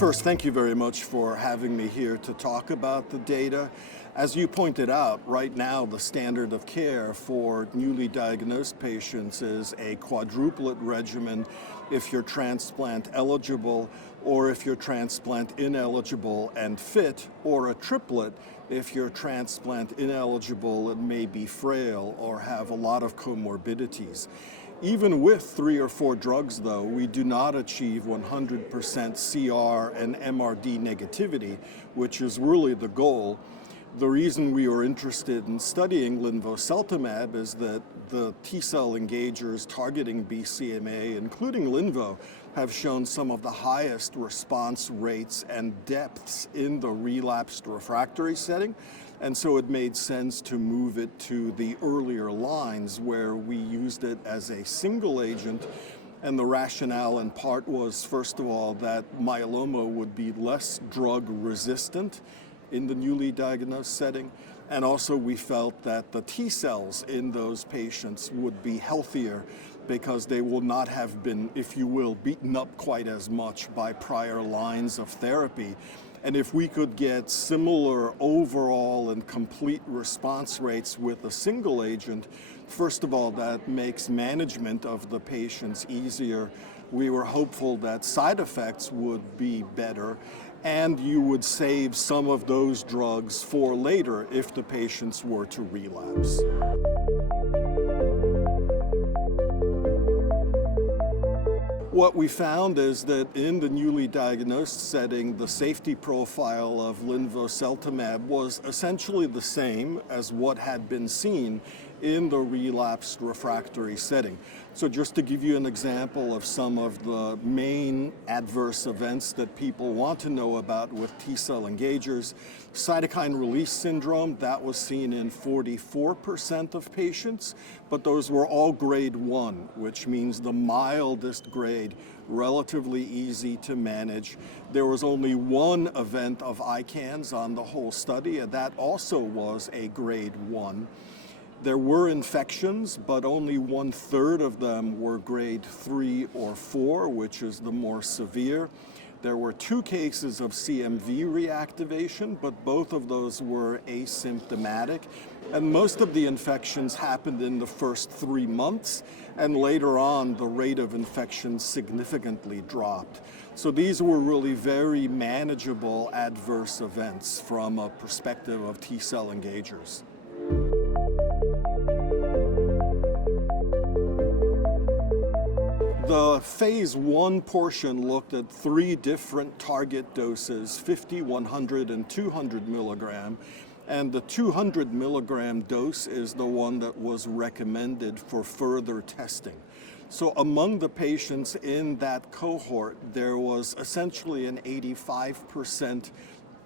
First, thank you very much for having me here to talk about the data. As you pointed out, right now the standard of care for newly diagnosed patients is a quadruplet regimen if you're transplant eligible, or if you're transplant ineligible and fit, or a triplet if you're transplant ineligible and may be frail or have a lot of comorbidities. Even with 3 or 4 drugs, though, we do not achieve 100% CR and MRD negativity, which is really the goal. The reason we were interested in studying Linvoseltamab is that the T-cell engagers targeting BCMA, including Linvo, have shown some of the highest response rates and depths in the relapsed refractory setting. And so it made sense to move it to the earlier lines where we used it as a single agent. And the rationale in part was, first of all, that myeloma would be less drug resistant in the newly diagnosed setting. And also we felt that the T cells in those patients would be healthier because they will not have been, if you will, beaten up quite as much by prior lines of therapy. And if we could get similar overall and complete response rates with a single agent, first of all, that makes management of the patients easier. We were hopeful that side effects would be better, and you would save some of those drugs for later if the patients were to relapse. What we found is that in the newly diagnosed setting, the safety profile of Linvoseltamab was essentially the same as what had been seen in the relapsed refractory setting. So just to give you an example of some of the main adverse events that people want to know about with T-cell engagers, cytokine release syndrome, that was seen in 44% of patients, but those were all grade 1, which means the mildest grade, relatively easy to manage. There was only one event of ICANS on the whole study, and that also was a grade 1. There were infections, but only 1/3 of them were grade 3 or 4, which is the more severe. There were 2 cases of CMV reactivation, but both of those were asymptomatic. And most of the infections happened in the first 3 months, and later on the rate of infection significantly dropped. So these were really very manageable adverse events from a perspective of T-cell engagers. The phase 1 portion looked at 3 different target doses, 50, 100, and 200 milligram. And the 200 milligram dose is the one that was recommended for further testing. So among the patients in that cohort, there was essentially an 85%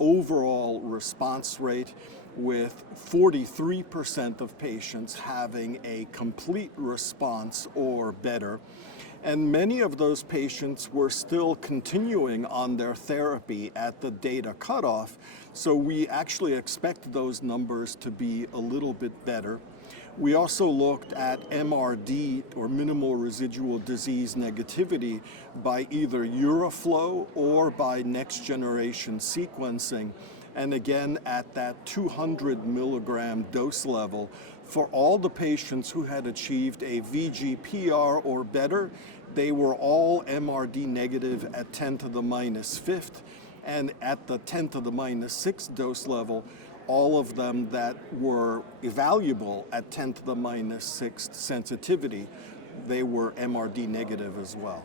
overall response rate, with 43% of patients having a complete response or better. And many of those patients were still continuing on their therapy at the data cutoff, so we actually expect those numbers to be a little bit better. We also looked at MRD, or minimal residual disease negativity, by either Euroflow or by next generation sequencing. And again, at that 200 milligram dose level, for all the patients who had achieved a VGPR or better, they were all MRD negative at 10 to the minus fifth, and at the 10 to the minus sixth dose level, all of them that were evaluable at 10 to the minus sixth sensitivity, they were MRD negative as well.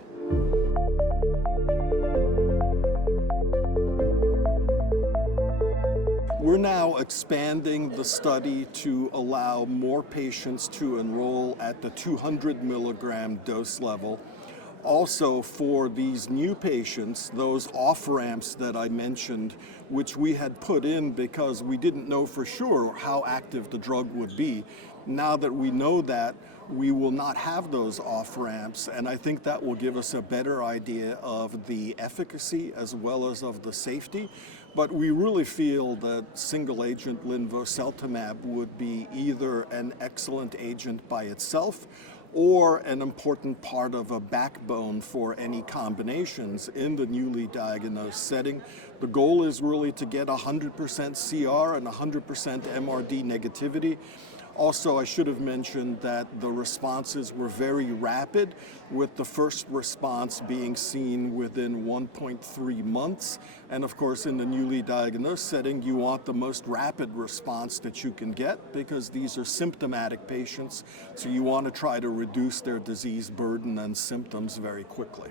We're now expanding the study to allow more patients to enroll at the 200 milligram dose level. Also, for these new patients, those off-ramps that I mentioned, which we had put in because we didn't know for sure how active the drug would be, now that we know that, we will not have those off-ramps, and I think that will give us a better idea of the efficacy as well as of the safety. But we really feel that single-agent Linvoseltamab would be either an excellent agent by itself, or an important part of a backbone for any combinations in the newly diagnosed setting. The goal is really to get 100% CR and 100% MRD negativity. Also, I should have mentioned that the responses were very rapid, with the first response being seen within 1.3 months. And of course, in the newly diagnosed setting, you want the most rapid response that you can get, because these are symptomatic patients, so you want to try to reduce their disease burden and symptoms very quickly.